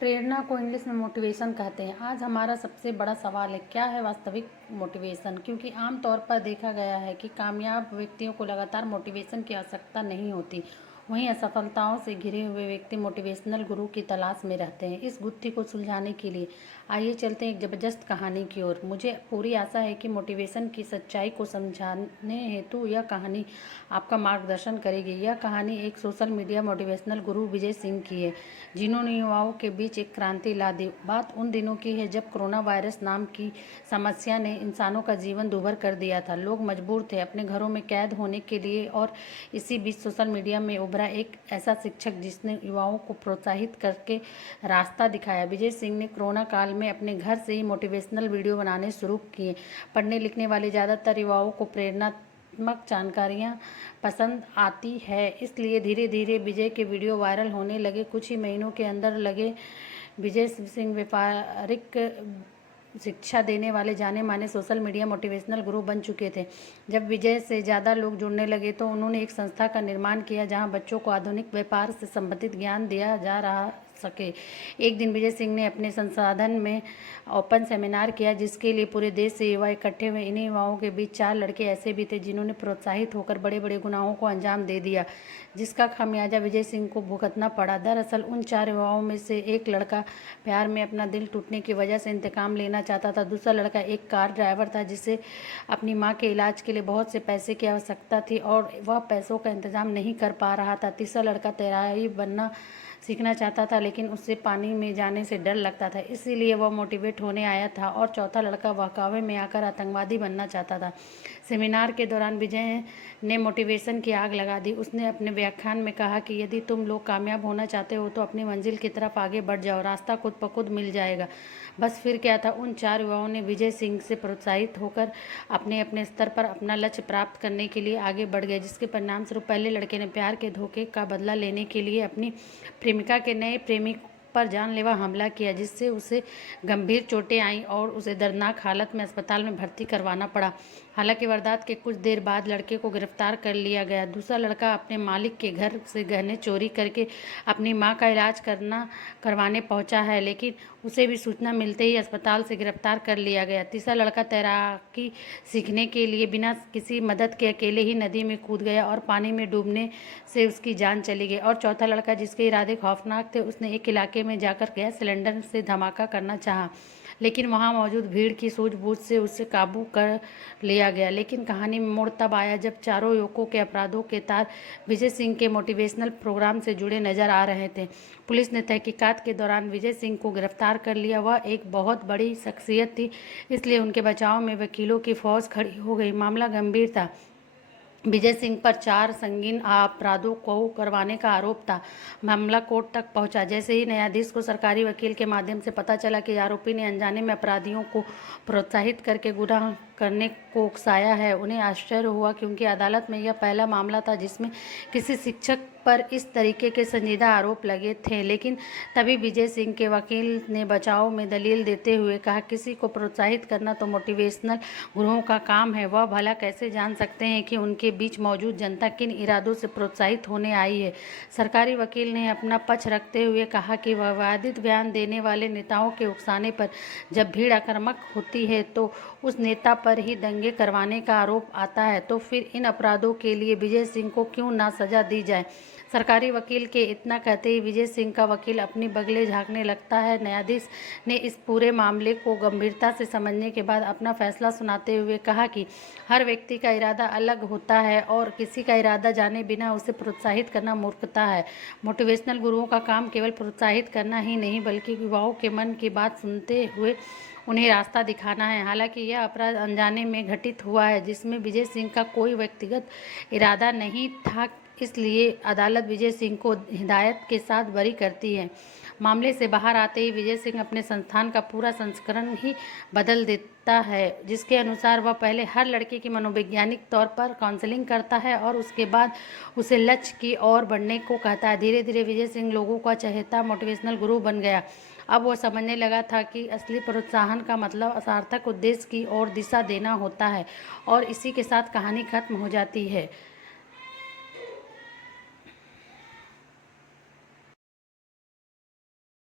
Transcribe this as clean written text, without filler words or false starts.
प्रेरणा को इंग्लिश में मोटिवेशन कहते हैं। आज हमारा सबसे बड़ा सवाल है, क्या है वास्तविक मोटिवेशन? क्योंकि आम तौर पर देखा गया है कि कामयाब व्यक्तियों को लगातार मोटिवेशन की आवश्यकता नहीं होती। वहीं असफलताओं से घिरे हुए व्यक्ति मोटिवेशनल गुरु की तलाश में रहते हैं। इस गुत्थी को सुलझाने के लिए आइए चलते हैं एक ज़बरदस्त कहानी की ओर। मुझे पूरी आशा है कि मोटिवेशन की सच्चाई को समझाने हेतु यह कहानी आपका मार्गदर्शन करेगी। यह कहानी एक सोशल मीडिया मोटिवेशनल गुरु विजय सिंह की है, जिन्होंने युवाओं के बीच एक क्रांति ला दी। बात उन दिनों की है जब कोरोना वायरस नाम की समस्या ने इंसानों का जीवन दूभर कर दिया था। लोग मजबूर थे अपने घरों में कैद होने के लिए, और इसी बीच सोशल मीडिया में उभरा एक ऐसा शिक्षक जिसने युवाओं को प्रोत्साहित करके रास्ता दिखाया। विजय सिंह ने कोरोना काल में अपने घर से ही मोटिवेशनल वीडियो बनाने शुरू किए। पढ़ने लिखने वाले ज़्यादातर युवाओं को प्रेरणात्मक जानकारियाँ पसंद आती है, इसलिए धीरे धीरे विजय के वीडियो वायरल होने लगे। कुछ ही महीनों के अंदर लगे विजय सिंह व्यापारिक शिक्षा देने वाले जाने माने सोशल मीडिया मोटिवेशनल गुरु बन चुके थे। जब विजय से ज़्यादा लोग जुड़ने लगे तो उन्होंने एक संस्था का निर्माण किया जहां बच्चों को आधुनिक व्यापार से संबंधित ज्ञान दिया जा रहा सके। एक दिन विजय सिंह ने अपने संसाधन में ओपन सेमिनार किया, जिसके लिए पूरे देश से युवा इकट्ठे हुए। इन्हीं युवाओं के बीच 4 लड़के ऐसे भी थे जिन्होंने प्रोत्साहित होकर बड़े बड़े गुनाहों को अंजाम दे दिया, जिसका खामियाजा विजय सिंह को भुगतना पड़ा। दरअसल उन 4 युवाओं में से एक लड़का प्यार में अपना दिल टूटने की वजह से इंतकाम लेना चाहता था। दूसरा लड़का एक कार ड्राइवर था जिसे अपनी मां के इलाज के लिए बहुत से पैसे की आवश्यकता थी और वह पैसों का इंतजाम नहीं कर पा रहा था। तीसरा लड़का तैराकी बनना सीखना चाहता था, लेकिन उससे पानी में जाने से डर लगता था, इसीलिए वह मोटिवेट होने आया था। और चौथा लड़का बहकावे में आकर आतंकवादी बनना चाहता था। सेमिनार के दौरान विजय ने मोटिवेशन की आग लगा दी। उसने अपने व्याख्यान में कहा कि यदि तुम लोग कामयाब होना चाहते हो तो अपनी मंजिल की तरफ आगे बढ़ जाओ, रास्ता खुद ब खुद मिल जाएगा। बस फिर क्या था, उन 4 युवाओं ने विजय सिंह से प्रोत्साहित होकर अपने अपने स्तर पर अपना लक्ष्य प्राप्त करने के लिए आगे बढ़ गए, जिसके परिणाम स्वरूप पहले लड़के ने प्यार के धोखे का बदला लेने के लिए अपनी प्रेमिका के नए प्रेमी पर जानलेवा हमला किया, जिससे उसे गंभीर चोटें आईं और उसे दर्दनाक हालत में अस्पताल में भर्ती करवाना पड़ा। हालांकि वारदात के कुछ देर बाद लड़के को गिरफ्तार कर लिया गया। दूसरा लड़का अपने मालिक के घर से गहने चोरी करके अपनी मां का इलाज करवाने पहुंचा है, लेकिन उसे भी सूचना मिलते ही अस्पताल से गिरफ्तार कर लिया गया। तीसरा लड़का तैराकी सीखने के लिए बिना किसी मदद के अकेले ही नदी में कूद गया और पानी में डूबने से उसकी जान चली गई। और चौथा लड़का, जिसके इरादे खौफनाक थे, उसने एक इलाके में जाकर गैस सिलेंडर से धमाका करना चाहा, लेकिन वहां मौजूद भीड़ की सूझबूझ से उसे काबू कर लिया गया। लेकिन कहानी में मोड़ तब आया जब चारों युवकों के अपराधों के तार विजय सिंह के मोटिवेशनल प्रोग्राम से जुड़े नजर आ रहे थे। पुलिस ने तहकीकात के दौरान विजय सिंह को गिरफ्तार कर लिया। वह एक बहुत बड़ी शख्सियत थी, इसलिए उनके बचाव में वकीलों की फौज खड़ी हो गई। मामला गंभीर था। विजय सिंह पर 4 संगीन अपराधों को करवाने का आरोप था। मामला कोर्ट तक पहुंचा। जैसे ही न्यायाधीश को सरकारी वकील के माध्यम से पता चला कि आरोपी ने अनजाने में अपराधियों को प्रोत्साहित करके गुनाह करने को उकसाया है, उन्हें आश्चर्य हुआ, क्योंकि अदालत में यह पहला मामला था जिसमें किसी शिक्षक पर इस तरीके के संजीदा आरोप लगे थे। लेकिन तभी विजय सिंह के वकील ने बचाव में दलील देते हुए कहा, किसी को प्रोत्साहित करना तो मोटिवेशनल गुरुओं का काम है। वह भला कैसे जान सकते हैं कि उनके बीच मौजूद जनता किन इरादों से प्रोत्साहित होने आई है। सरकारी वकील ने अपना पक्ष रखते हुए कहा कि विवादित बयान देने वाले नेताओं के उकसाने पर जब भीड़ आक्रामक होती है तो उस नेता पर ही दंगे करवाने का आरोप आता है, तो फिर इन अपराधों के लिए विजय सिंह को क्यों ना सजा दी जाए। सरकारी वकील के इतना कहते ही विजय सिंह का वकील अपनी बगलें झांकने लगता है। न्यायाधीश ने इस पूरे मामले को गंभीरता से समझने के बाद अपना फैसला सुनाते हुए कहा कि हर व्यक्ति का इरादा अलग होता है और किसी का इरादा जाने बिना उसे प्रोत्साहित करना मूर्खता है। मोटिवेशनल गुरुओं का काम केवल प्रोत्साहित करना ही नहीं, बल्कि युवाओं के मन की बात सुनते हुए उन्हें रास्ता दिखाना है। हालांकि यह अपराध अनजाने में घटित हुआ है, जिसमें विजय सिंह का कोई व्यक्तिगत इरादा नहीं था, इसलिए अदालत विजय सिंह को हिदायत के साथ बरी करती है। मामले से बाहर आते ही विजय सिंह अपने संस्थान का पूरा संस्करण ही बदल देता है, जिसके अनुसार वह पहले हर लड़के की मनोवैज्ञानिक तौर पर काउंसलिंग करता है और उसके बाद उसे लक्ष्य की ओर बढ़ने को कहता है। धीरे धीरे विजय सिंह लोगों का चहेता मोटिवेशनल गुरु बन गया। अब वो समझने लगा था कि असली प्रोत्साहन का मतलब सार्थक उद्देश्य की ओर दिशा देना होता है। और इसी के साथ कहानी खत्म हो जाती है।